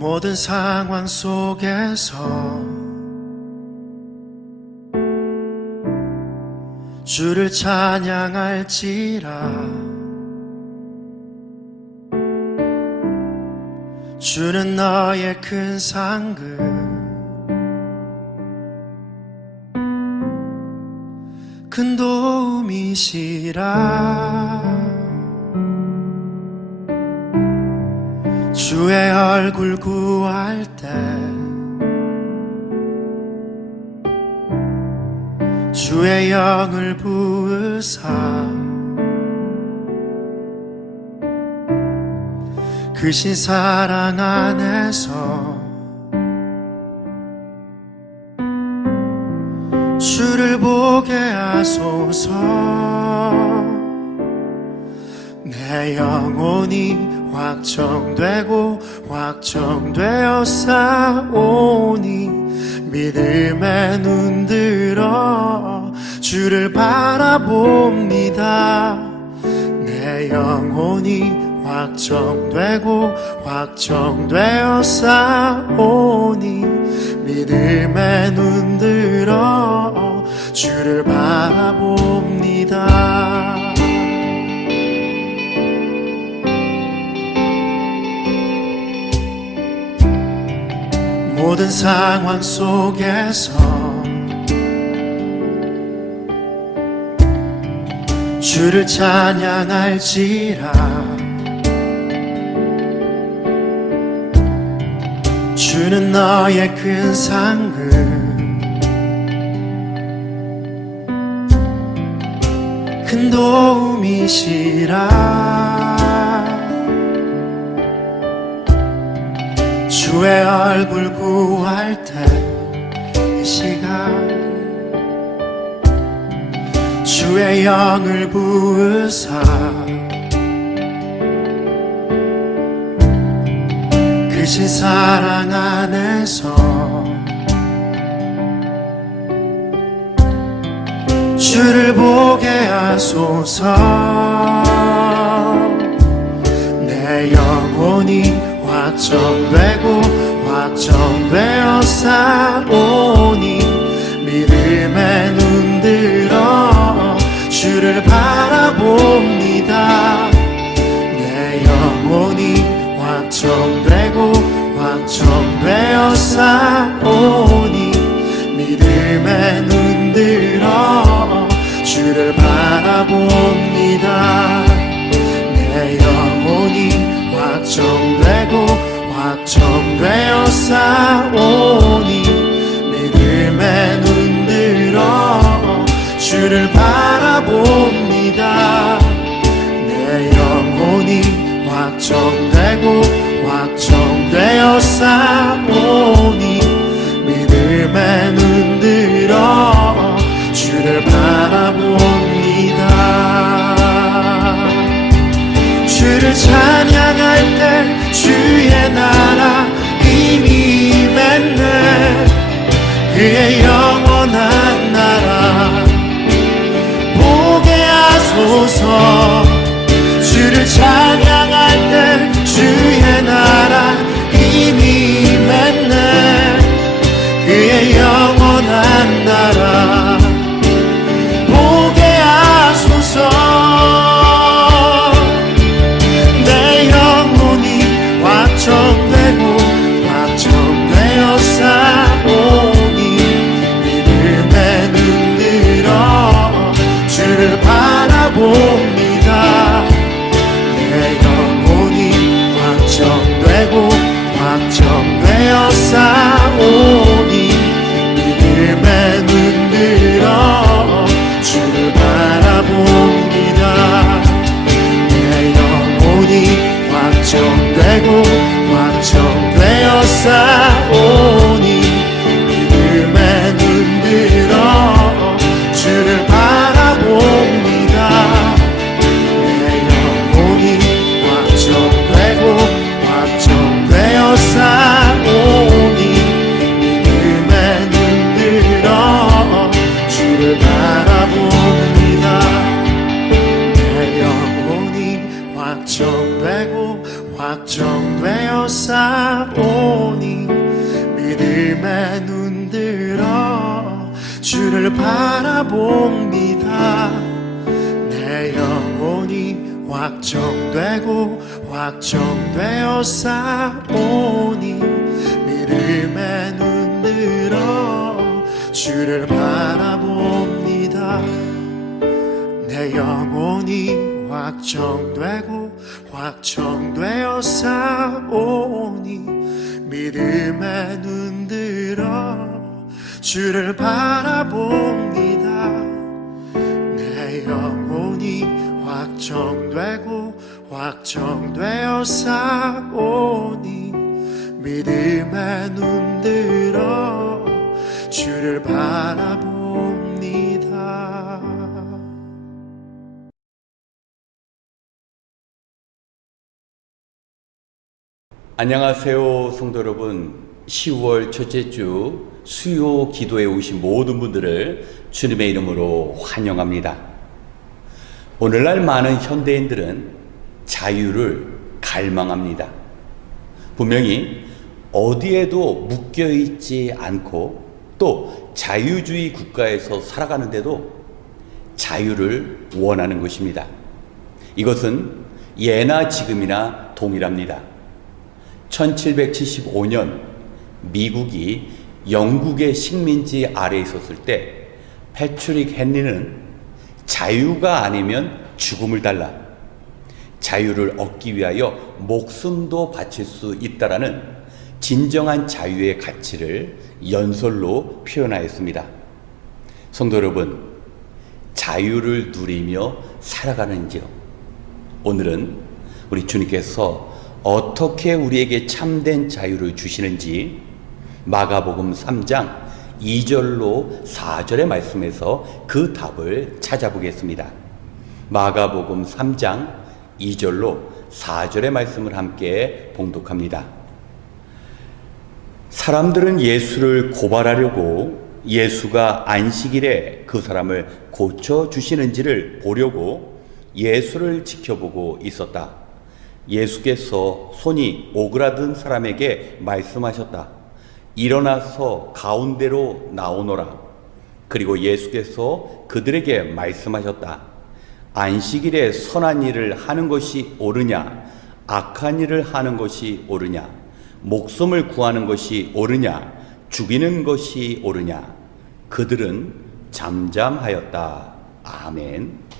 모든 상황 속에서 주를 찬양할지라. 주는 너의 큰 상급, 큰 도움이시라. 주의 얼굴 구할 때 주의 영을 부으사 크신 사랑 안에서 주를 보게 하소서. 내 영혼이 확정되고 확정되어 싸우니 믿음에 눈들어 주를 바라봅니다. 내 영혼이 확정되고 확정되어 싸우니 믿음에 눈들어 주를 바라봅니다. 모든 상황 속에서 주를 찬양할지라. 주는 너의 큰 상급, 큰 도움이시라. 주의 얼굴 구할 때 이 시간 주의 영을 부으사 크신 사랑 안에서 주를 보게 하소서. 내 영혼이 확정되고 확정되어 싸우니 믿음에 눈들어 주를 바라봅니다. 내 영혼이 확정되고 확정되어 싸우니 믿음에 눈들어 주를 바라봅니다. 내 영혼이 확정되고 확정되어 싸우니 믿음에 눈들어 주를 바라봅니다. 내 영혼이 확정되고 확정되어 싸우니 믿음에 눈들어 주를 바라봅니다. 주를 찬양할 때 주의 나라 이미 임했네. 그의 영원한 나라 보게 하소서. 주를 찬양할 때 주의 나라 이미 임했네. 그의 영원한 나라 보게 하소서. 확정되고 확정되어 싸우니 믿음에 눈들어 주를 바라봅니다. 내 영혼이 확정되고 확정되어 싸우니 믿음에 눈들어 주를 바라봅니다. 내 영혼이 확정되고 확정되어 싸우니 믿음에 눈들어 주를 바라봅니다. 내 영혼이 확정되고 확정되어 싸우니 확정되어 싸우니 믿음에 눈들어 주를 바라봅니다. 내 영혼이 확정되어 싸우니 믿음에 눈들어 주를 바라봅니다. 내 영혼이 확정되어 싸우니 믿음에 눈들어 주를 바라봅니다. 내 영혼이 확정되어 싸우니 믿음에 눈들어 주를 바라봅니다. 안녕하세요, 성도 여러분. 10월 첫째 주 수요 기도에 오신 모든 분들을 주님의 이름으로 환영합니다. 오늘날 많은 현대인들은 자유를 갈망합니다. 분명히 어디에도 묶여있지 않고 또 자유주의 국가에서 살아가는데도 자유를 원하는 것입니다. 이것은 예나 지금이나 동일합니다. 1775년 미국이 영국의 식민지 아래에 있었을 때 패트릭 헨리는 자유가 아니면 죽음을 달라, 자유를 얻기 위하여 목숨도 바칠 수 있다라는 진정한 자유의 가치를 연설로 표현하였습니다. 성도 여러분, 자유를 누리며 살아가는지요? 오늘은 우리 주님께서 어떻게 우리에게 참된 자유를 주시는지 마가복음 3장 2절로 4절의 말씀에서 그 답을 찾아보겠습니다. 마가복음 3장 2절로 4절의 말씀을 함께 봉독합니다. 사람들은 예수를 고발하려고 예수가 안식일에 그 사람을 고쳐주시는지를 보려고 예수를 지켜보고 있었다. 예수께서 손이 오그라든 사람에게 말씀하셨다. 일어나서 가운데로 나오너라. 그리고 예수께서 그들에게 말씀하셨다. 안식일에 선한 일을 하는 것이 옳으냐, 악한 일을 하는 것이 옳으냐, 목숨을 구하는 것이 옳으냐, 죽이는 것이 옳으냐. 그들은 잠잠하였다. 아멘.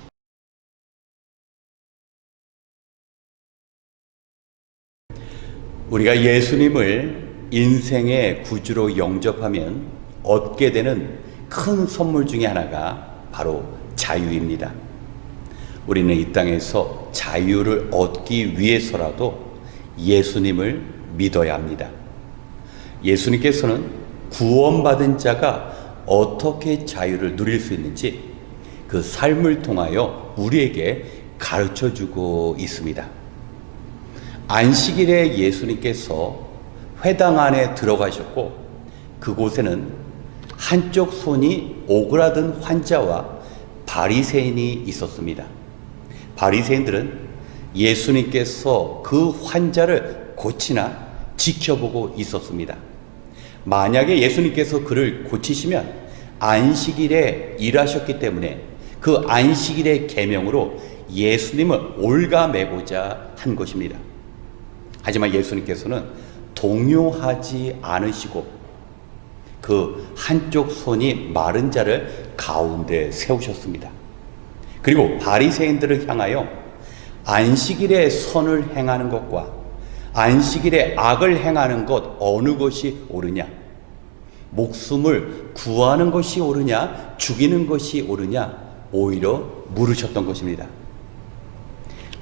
우리가 예수님을 인생의 구주로 영접하면 얻게 되는 큰 선물 중에 하나가 바로 자유입니다. 우리는 이 땅에서 자유를 얻기 위해서라도 예수님을 믿어야 합니다. 예수님께서는 구원받은 자가 어떻게 자유를 누릴 수 있는지 그 삶을 통하여 우리에게 가르쳐주고 있습니다. 안식일에 예수님께서 회당 안에 들어가셨고 그곳에는 한쪽 손이 오그라든 환자와 바리새인이 있었습니다. 바리새인들은 예수님께서 그 환자를 고치나 지켜보고 있었습니다. 만약에 예수님께서 그를 고치시면 안식일에 일하셨기 때문에 그 안식일의 계명으로 예수님을 올가매고자 한 것입니다. 하지만 예수님께서는 동요하지 않으시고 그 한쪽 손이 마른 자를 가운데 세우셨습니다. 그리고 바리새인들을 향하여 안식일에 선을 행하는 것과 안식일에 악을 행하는 것 어느 것이 옳으냐, 목숨을 구하는 것이 옳으냐, 죽이는 것이 옳으냐, 오히려 물으셨던 것입니다.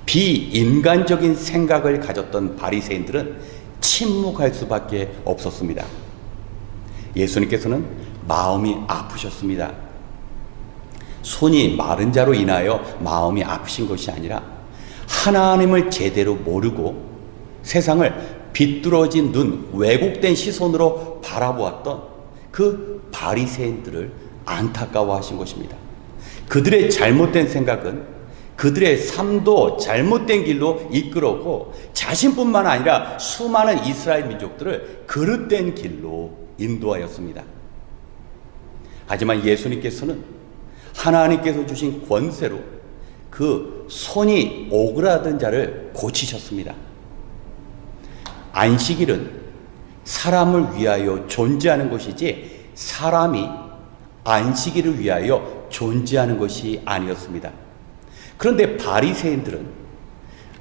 비인간적인 생각을 가졌던 바리새인들은 침묵할 수밖에 없었습니다. 예수님께서는 마음이 아프셨습니다. 손이 마른 자로 인하여 마음이 아프신 것이 아니라 하나님을 제대로 모르고 세상을 비뚤어진 눈, 왜곡된 시선으로 바라보았던 그 바리새인들을 안타까워하신 것입니다. 그들의 잘못된 생각은 그들의 삶도 잘못된 길로 이끌었고 자신뿐만 아니라 수많은 이스라엘 민족들을 그릇된 길로 인도하였습니다. 하지만 예수님께서는 하나님께서 주신 권세로 그 손이 오그라든 자를 고치셨습니다. 안식일은 사람을 위하여 존재하는 것이지 사람이 안식일을 위하여 존재하는 것이 아니었습니다. 그런데 바리새인들은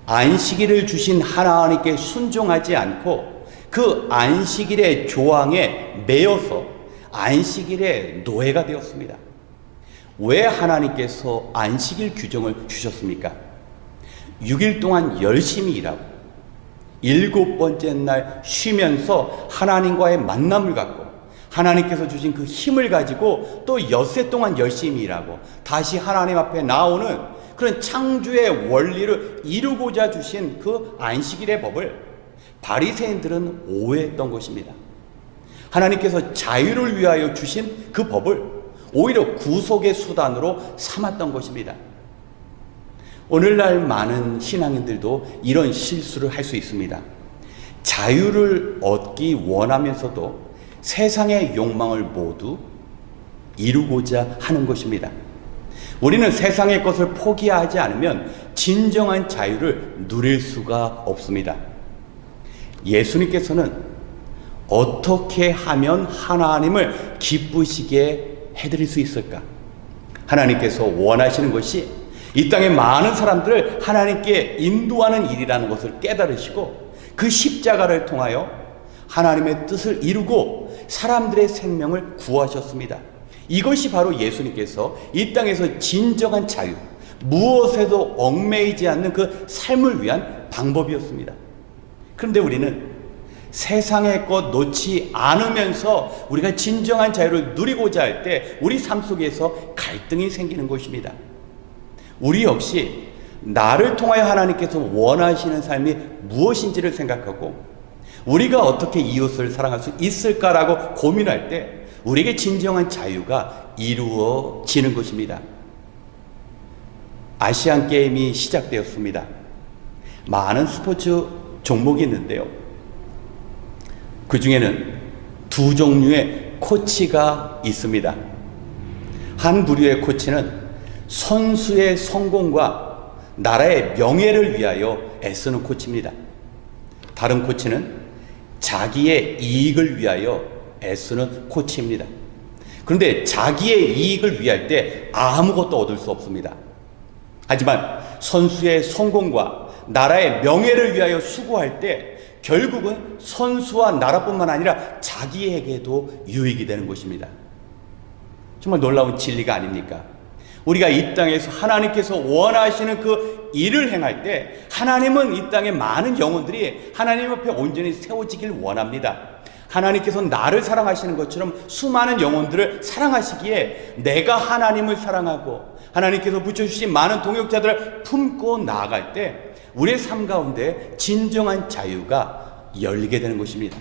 안식일을 주신 하나님께 순종하지 않고 그 안식일의 조항에 매여서 안식일의 노예가 되었습니다. 왜 하나님께서 안식일 규정을 주셨습니까? 6일 동안 열심히 일하고 7번째 날 쉬면서 하나님과의 만남을 갖고 하나님께서 주신 그 힘을 가지고 또 엿새 동안 열심히 일하고 다시 하나님 앞에 나오는 그런 창조의 원리를 이루고자 주신 그 안식일의 법을 바리새인들은 오해했던 것입니다. 하나님께서 자유를 위하여 주신 그 법을 오히려 구속의 수단으로 삼았던 것입니다. 오늘날 많은 신앙인들도 이런 실수를 할 수 있습니다. 자유를 얻기 원하면서도 세상의 욕망을 모두 이루고자 하는 것입니다. 우리는 세상의 것을 포기하지 않으면 진정한 자유를 누릴 수가 없습니다. 예수님께서는 어떻게 하면 하나님을 기쁘시게 해드릴 수 있을까? 하나님께서 원하시는 것이 이 땅의 많은 사람들을 하나님께 인도하는 일이라는 것을 깨달으시고 그 십자가를 통하여 하나님의 뜻을 이루고 사람들의 생명을 구하셨습니다. 이것이 바로 예수님께서 이 땅에서 진정한 자유, 무엇에도 얽매이지 않는 그 삶을 위한 방법이었습니다. 그런데 우리는 세상의 것 놓지 않으면서 우리가 진정한 자유를 누리고자 할 때 우리 삶 속에서 갈등이 생기는 것입니다. 우리 역시 나를 통하여 하나님께서 원하시는 삶이 무엇인지를 생각하고 우리가 어떻게 이웃을 사랑할 수 있을까라고 고민할 때 우리에게 진정한 자유가 이루어지는 것입니다. 아시안 게임이 시작되었습니다. 많은 스포츠 종목이 있는데요. 그 중에는 두 종류의 코치가 있습니다. 한 부류의 코치는 선수의 성공과 나라의 명예를 위하여 애쓰는 코치입니다. 다른 코치는 자기의 이익을 위하여 애쓰는 코치입니다. 그런데 자기의 이익을 위할 때 아무것도 얻을 수 없습니다. 하지만 선수의 성공과 나라의 명예를 위하여 수고할 때 결국은 선수와 나라뿐만 아니라 자기에게도 유익이 되는 것입니다. 정말 놀라운 진리가 아닙니까? 우리가 이 땅에서 하나님께서 원하시는 그 일을 행할 때 하나님은 이 땅의 많은 영혼들이 하나님 앞에 온전히 세워지길 원합니다. 하나님께서 나를 사랑하시는 것처럼 수많은 영혼들을 사랑하시기에 내가 하나님을 사랑하고 하나님께서 붙여주신 많은 동역자들을 품고 나아갈 때 우리의 삶 가운데 진정한 자유가 열리게 되는 것입니다.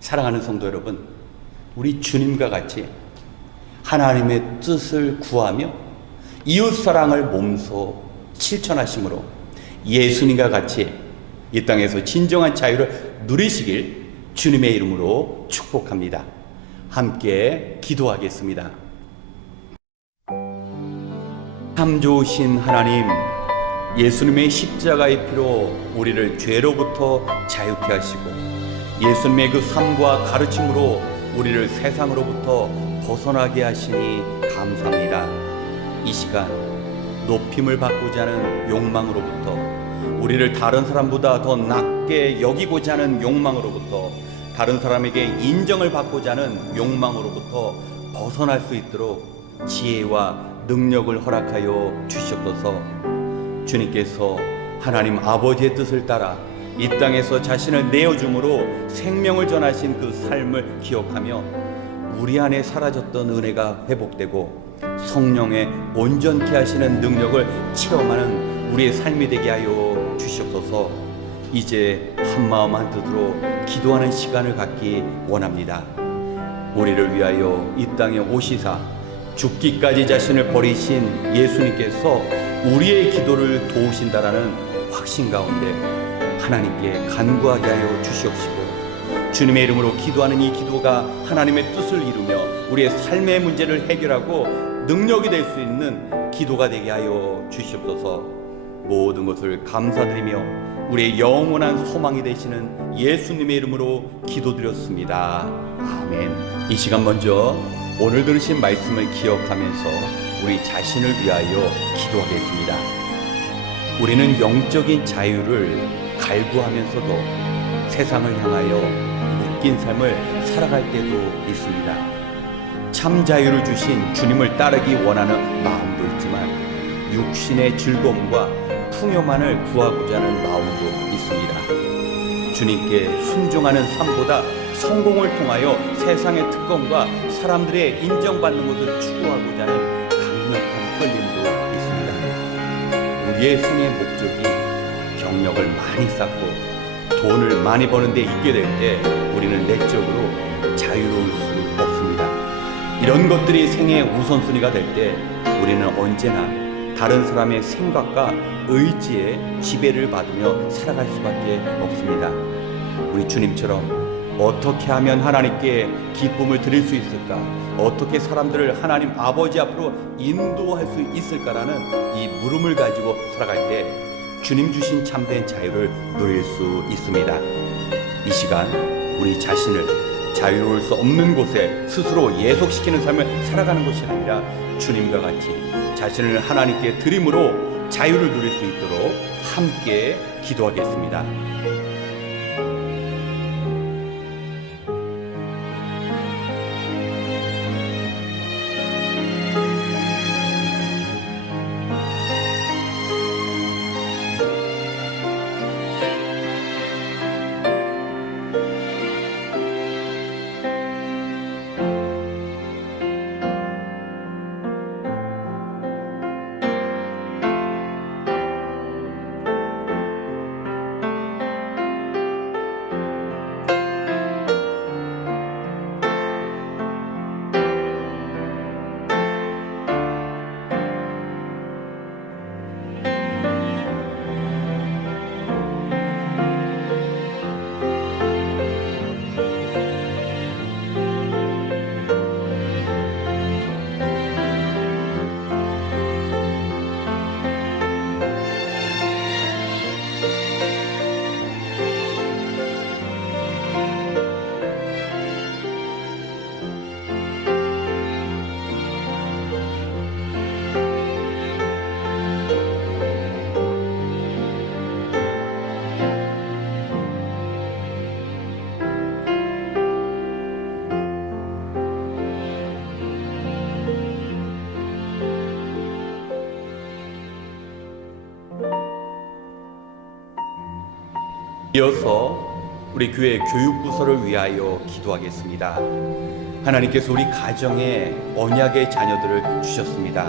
사랑하는 성도 여러분, 우리 주님과 같이 하나님의 뜻을 구하며 이웃사랑을 몸소 실천하심으로 예수님과 같이 이 땅에서 진정한 자유를 누리시길 주님의 이름으로 축복합니다. 함께 기도하겠습니다. 참 좋으신 하나님, 예수님의 십자가의 피로 우리를 죄로부터 자유케 하시고 예수님의 그 삶과 가르침으로 우리를 세상으로부터 벗어나게 하시니 감사합니다. 이 시간 높임을 받고자 하는 욕망으로부터 우리를 다른 사람보다 더 낮게 여기고자 하는 욕망으로부터 다른 사람에게 인정을 받고자 하는 욕망으로부터 벗어날 수 있도록 지혜와 능력을 허락하여 주시옵소서. 주님께서 하나님 아버지의 뜻을 따라 이 땅에서 자신을 내어줌으로 생명을 전하신 그 삶을 기억하며 우리 안에 사라졌던 은혜가 회복되고 성령의 온전케 하시는 능력을 체험하는 우리의 삶이 되게 하여 주시옵소서. 이제 한마음 한뜻으로 기도하는 시간을 갖기 원합니다. 우리를 위하여 이 땅에 오시사 죽기까지 자신을 버리신 예수님께서 우리의 기도를 도우신다라는 확신 가운데 하나님께 간구하게 하여 주시옵시고, 주님의 이름으로 기도하는 이 기도가 하나님의 뜻을 이루며 우리의 삶의 문제를 해결하고 능력이 될 수 있는 기도가 되게 하여 주시옵소서. 모든 것을 감사드리며 우리의 영원한 소망이 되시는 예수님의 이름으로 기도드렸습니다. 아멘. 이 시간 먼저 오늘 들으신 말씀을 기억하면서 우리 자신을 위하여 기도하겠습니다. 우리는 영적인 자유를 갈구하면서도 세상을 향하여 묶인 삶을 살아갈 때도 있습니다. 참 자유를 주신 주님을 따르기 원하는 마음도 있지만 육신의 즐거움과 풍요만을 구하고자 하는 마음도 있습니다. 주님께 순종하는 삶보다 성공을 통하여 세상의 특권과 사람들의 인정받는 것을 추구하고자 하는 강력한 끌림도 있습니다. 우리의 생의 목적이 경력을 많이 쌓고 돈을 많이 버는 데 있게 될 때 우리는 내적으로 자유로울 수 없습니다. 이런 것들이 생의 우선순위가 될 때 우리는 언제나 다른 사람의 생각과 의지에 지배를 받으며 살아갈 수밖에 없습니다. 우리 주님처럼 어떻게 하면 하나님께 기쁨을 드릴 수 있을까? 어떻게 사람들을 하나님 아버지 앞으로 인도할 수 있을까라는 이 물음을 가지고 살아갈 때 주님 주신 참된 자유를 누릴 수 있습니다. 이 시간 우리 자신을 자유로울 수 없는 곳에 스스로 예속시키는 삶을 살아가는 것이 아니라 주님과 같이 자신을 하나님께 드림으로 자유를 누릴 수 있도록 함께 기도하겠습니다. 이어서 우리 교회 교육부서를 위하여 기도하겠습니다. 하나님께서 우리 가정에 언약의 자녀들을 주셨습니다.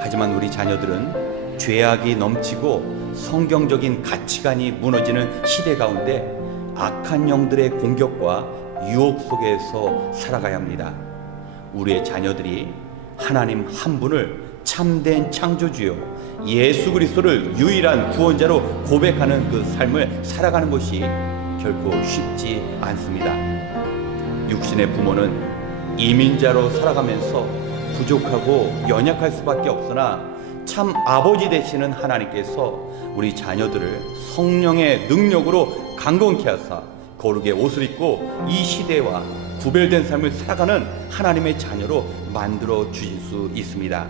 하지만 우리 자녀들은 죄악이 넘치고 성경적인 가치관이 무너지는 시대 가운데 악한 영들의 공격과 유혹 속에서 살아가야 합니다. 우리의 자녀들이 하나님 한 분을 참된 창조주요 예수 그리스도를 유일한 구원자로 고백하는 그 삶을 살아가는 것이 결코 쉽지 않습니다. 육신의 부모는 이민자로 살아가면서 부족하고 연약할 수밖에 없으나 참 아버지 되시는 하나님께서 우리 자녀들을 성령의 능력으로 강건케 하사 거룩의 옷을 입고 이 시대와 구별된 삶을 살아가는 하나님의 자녀로 만들어 주실 수 있습니다.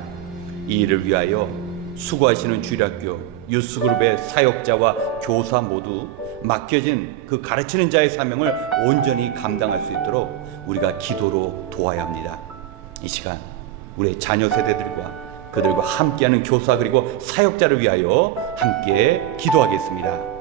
이 일을 위하여 수고하시는 주일학교 유스그룹의 사역자와 교사 모두 맡겨진 그 가르치는 자의 사명을 온전히 감당할 수 있도록 우리가 기도로 도와야 합니다. 이 시간 우리의 자녀 세대들과 그들과 함께하는 교사 그리고 사역자를 위하여 함께 기도하겠습니다.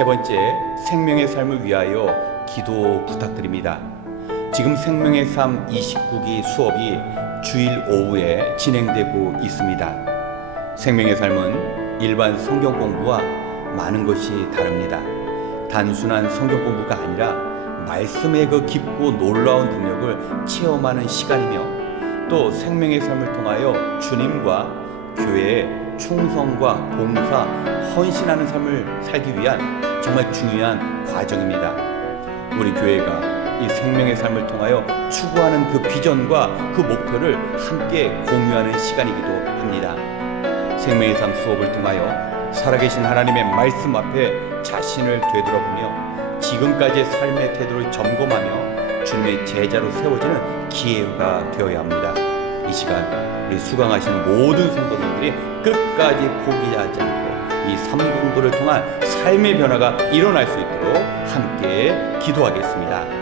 세 번째, 생명의 삶을 위하여 기도 부탁드립니다. 지금 생명의 삶 29기 수업이 주일 오후에 진행되고 있습니다. 생명의 삶은 일반 성경 공부와 많은 것이 다릅니다. 단순한 성경 공부가 아니라 말씀의 그 깊고 놀라운 능력을 체험하는 시간이며, 또 생명의 삶을 통하여 주님과 교회의 충성과 봉사, 헌신하는 삶을 살기 위한 정말 중요한 과정입니다. 우리 교회가 이 생명의 삶을 통하여 추구하는 그 비전과 그 목표를 함께 공유하는 시간이기도 합니다. 생명의 삶 수업을 통하여 살아계신 하나님의 말씀 앞에 자신을 되돌아보며 지금까지의 삶의 태도를 점검하며 주님의 제자로 세워지는 기회가 되어야 합니다. 이 시간 우리 수강하신 모든 성도님들이 끝까지 포기하지 않고 이 삼공부를 통한 삶의 변화가 일어날 수 있도록 함께 기도하겠습니다.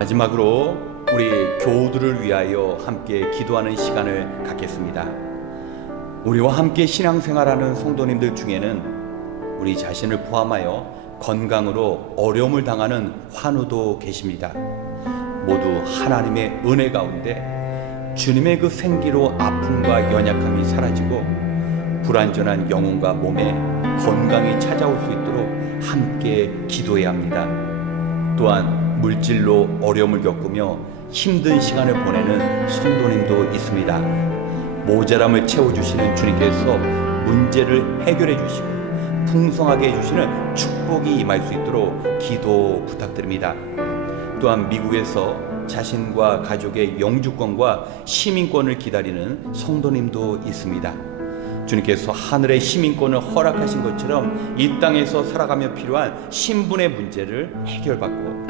마지막으로 우리 교우들을 위하여 함께 기도하는 시간을 갖겠습니다. 우리와 함께 신앙생활하는 성도님들 중에는 우리 자신을 포함하여 건강으로 어려움을 당하는 환우도 계십니다. 모두 하나님의 은혜 가운데 주님의 그 생기로 아픔과 연약함이 사라지고 불완전한 영혼과 몸에 건강이 찾아올 수 있도록 함께 기도해야 합니다. 또한 물질로 어려움을 겪으며 힘든 시간을 보내는 성도님도 있습니다. 모자람을 채워주시는 주님께서 문제를 해결해 주시고 풍성하게 해주시는 축복이 임할 수 있도록 기도 부탁드립니다. 또한 미국에서 자신과 가족의 영주권과 시민권을 기다리는 성도님도 있습니다. 주님께서 하늘의 시민권을 허락하신 것처럼 이 땅에서 살아가며 필요한 신분의 문제를 해결받고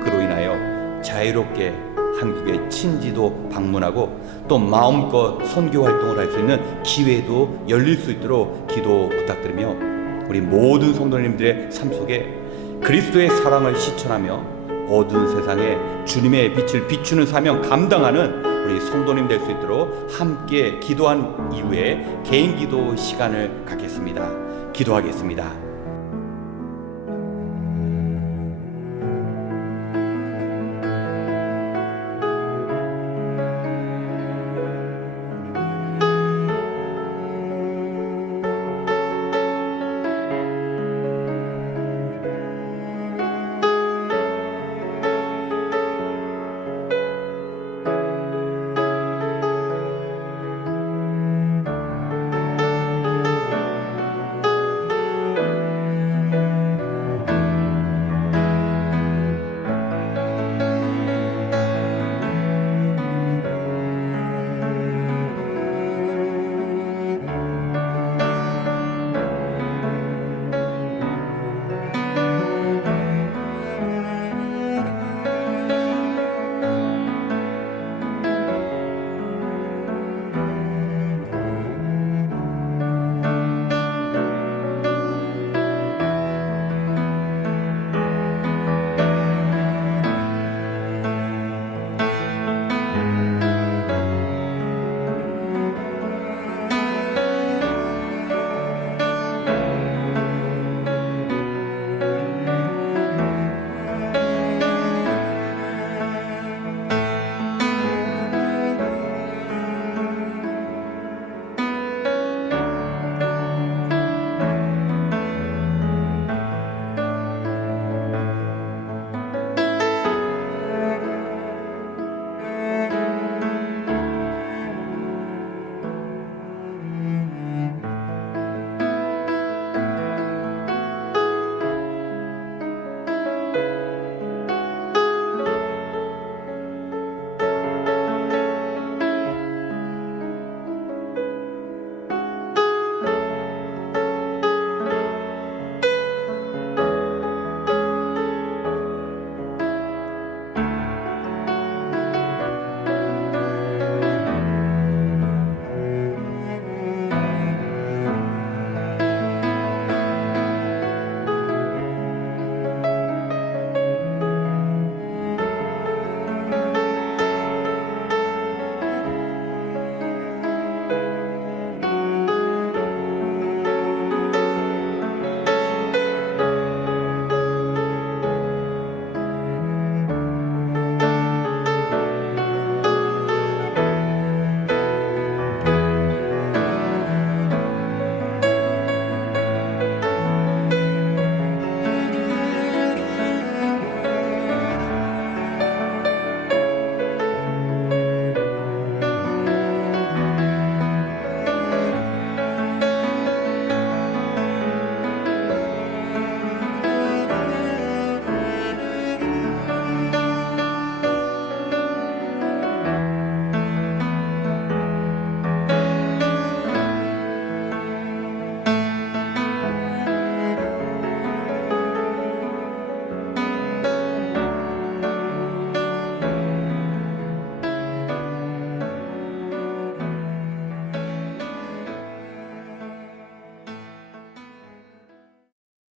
그로 인하여 자유롭게 한국의 친지도 방문하고 또 마음껏 선교 활동을 할 수 있는 기회도 열릴 수 있도록 기도 부탁드리며, 우리 모든 성도님들의 삶 속에 그리스도의 사랑을 실천하며 어두운 세상에 주님의 빛을 비추는 사명 감당하는 우리 성도님 될 수 있도록 함께 기도한 이후에 개인 기도 시간을 갖겠습니다. 기도하겠습니다.